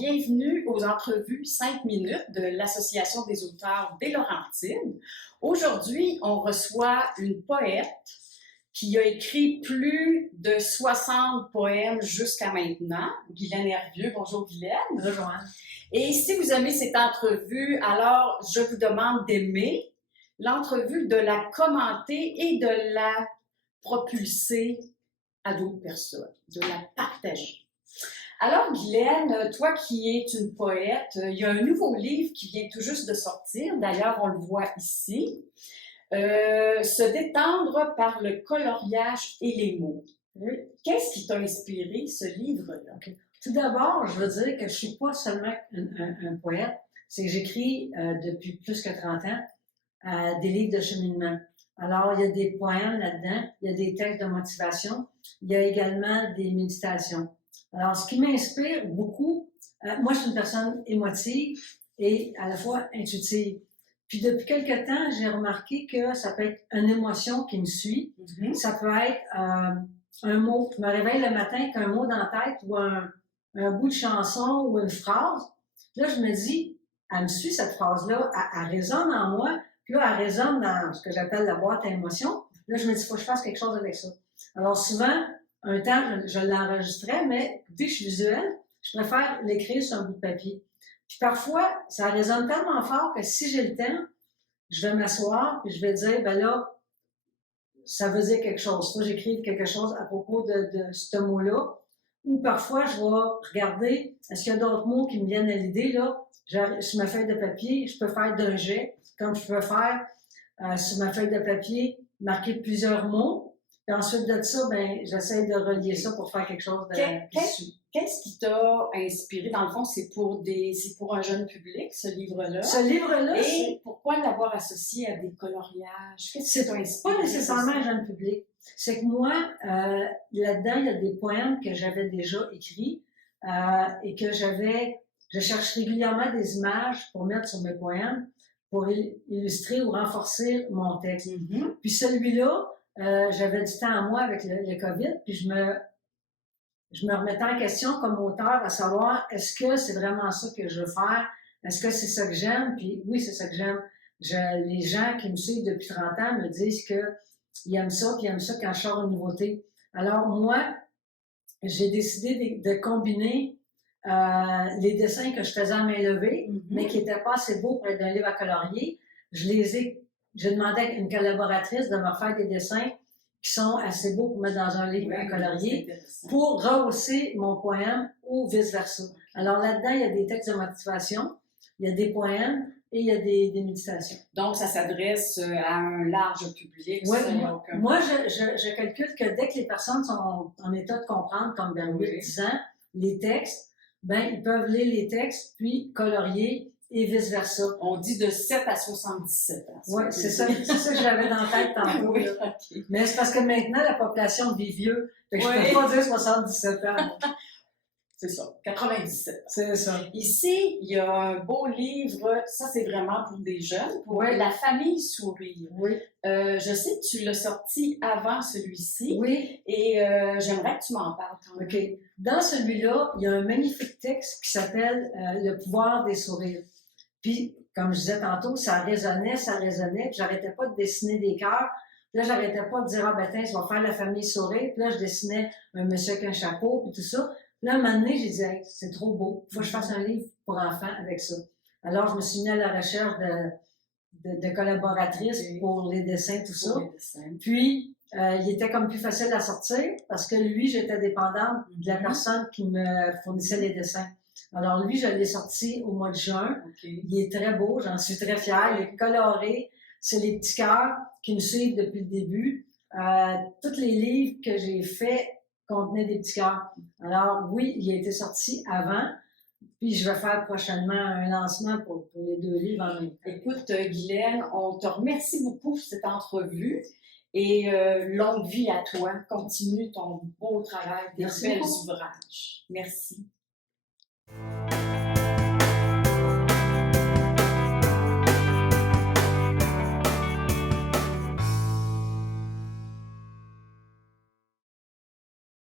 bienvenue aux entrevues 5 minutes de l'Association des auteurs des Laurentides. Aujourd'hui, on reçoit une poète qui a écrit plus de 60 poèmes jusqu'à maintenant, Guylaine Hervieux. Bonjour Guylaine. Bonjour Joanne. Et si vous aimez cette entrevue, alors je vous demande d'aimer l'entrevue, de la commenter et de la propulser à d'autres personnes, de la partager. Alors, Guylaine, toi qui es une poète, il y a un nouveau livre qui vient tout juste de sortir, d'ailleurs on le voit ici, Se détendre par le coloriage et les mots. Qu'est-ce qui t'a inspiré ce livre-là? Okay. Tout d'abord, je veux dire que je suis pas seulement un poète, c'est que j'écris depuis plus que 30 ans des livres de cheminement. Alors, il y a des poèmes là-dedans, il y a des textes de motivation, il y a également des méditations. Alors, ce qui m'inspire beaucoup, moi, je suis une personne émotive et à la fois intuitive. Puis, depuis quelque temps, j'ai remarqué que ça peut être une émotion qui me suit. Mm-hmm. Ça peut être un mot. Je me réveille le matin avec un mot dans la tête ou un bout de chanson ou une phrase. Là, je me dis, elle me suit cette phrase-là, elle résonne en moi. Puis là, elle résonne dans ce que j'appelle la boîte à émotions. Là, je me dis, il faut que je fasse quelque chose avec ça. Alors, souvent, un temps, je l'enregistrais, mais dès que je suis visuelle, je préfère l'écrire sur un bout de papier. Puis parfois, ça résonne tellement fort que si j'ai le temps, je vais m'asseoir et je vais dire, ben là, ça veut dire quelque chose. Faut que j'écrive quelque chose à propos de ce mot-là. Ou parfois, je vais regarder, est-ce qu'il y a d'autres mots qui me viennent à l'idée, là? Sur ma feuille de papier, je peux faire d'un jet, comme je peux faire sur ma feuille de papier, marquer plusieurs mots. Puis ensuite de ça, ben, j'essaie de relier ça pour faire quelque chose de Qu'est-ce qui t'a inspiré? Dans le fond, c'est pour un jeune public, ce livre-là. Ce livre-là, et pourquoi l'avoir associé à des coloriages? Qu'est-ce qui t'a inspiré? Pas nécessairement un jeune public. C'est que moi, là-dedans, il y a des poèmes que j'avais déjà écrits et que je cherche régulièrement des images pour mettre sur mes poèmes pour illustrer ou renforcer mon texte. Mm-hmm. Puis celui-là, j'avais du temps à moi avec le COVID, puis je me remettais en question comme auteur à savoir, est-ce que c'est vraiment ça que je veux faire? Est-ce que c'est ça que j'aime? Puis oui, c'est ça que j'aime. Les gens qui me suivent depuis 30 ans me disent qu'ils aiment ça, puis ils aiment ça quand je sors une nouveauté. Alors moi, j'ai décidé de combiner les dessins que je faisais à main levée, mm-hmm. mais qui n'étaient pas assez beaux pour être un livre à colorier. J'ai demandé à une collaboratrice de me faire des dessins qui sont assez beaux pour mettre dans un livre à colorier pour rehausser mon poème ou vice-versa. Alors là-dedans, il y a des textes de motivation, il y a des poèmes et il y a des méditations. Donc, ça s'adresse à un large public. Oui, moi je calcule que dès que les personnes sont en état de comprendre, comme vers 8-10 ans, les textes, ben ils peuvent lire les textes puis colorier et vice-versa. On dit de 7 à 77 ans. Oui, c'est ça que j'avais dans la tête tantôt. Oui, okay. Mais c'est parce que maintenant, la population vit vieux. Fait que je ne peux pas dire 77 ans. C'est ça, 97. C'est ça. Ici, il y a un beau livre, ça c'est vraiment pour des jeunes, pour La famille sourire. Oui. Je sais que tu l'as sorti avant celui-ci. Oui. Et j'aimerais que tu m'en parles. OK. Dans celui-là, il y a un magnifique texte qui s'appelle Le pouvoir des sourires. Puis, comme je disais tantôt, ça résonnait, puis j'arrêtais pas de dessiner des cœurs. Là, j'arrêtais pas de dire, ah, ben, tiens, je vais faire la famille sourire. Puis là, je dessinais un monsieur avec un chapeau, puis tout ça. Puis là, un moment donné, j'ai dit, hey, c'est trop beau. Il faut que je fasse un livre pour enfants avec ça. Alors, je me suis mis à la recherche de collaboratrices pour les dessins, tout ça. Puis, il était comme plus facile à sortir parce que lui, j'étais dépendante de la personne qui me fournissait les dessins. Alors lui, je l'ai sorti au mois de juin. Okay. Il est très beau, j'en suis très fière. Il est coloré. C'est les petits cœurs qui me suivent depuis le début. Tous les livres que j'ai faits contenaient des petits cœurs. Alors oui, il a été sorti avant. Puis je vais faire prochainement un lancement pour les 2 livres en même temps. Écoute, Guylaine, on te remercie beaucoup pour cette entrevue. Et longue vie à toi. Continue ton beau travail, des belles ouvrages. Merci.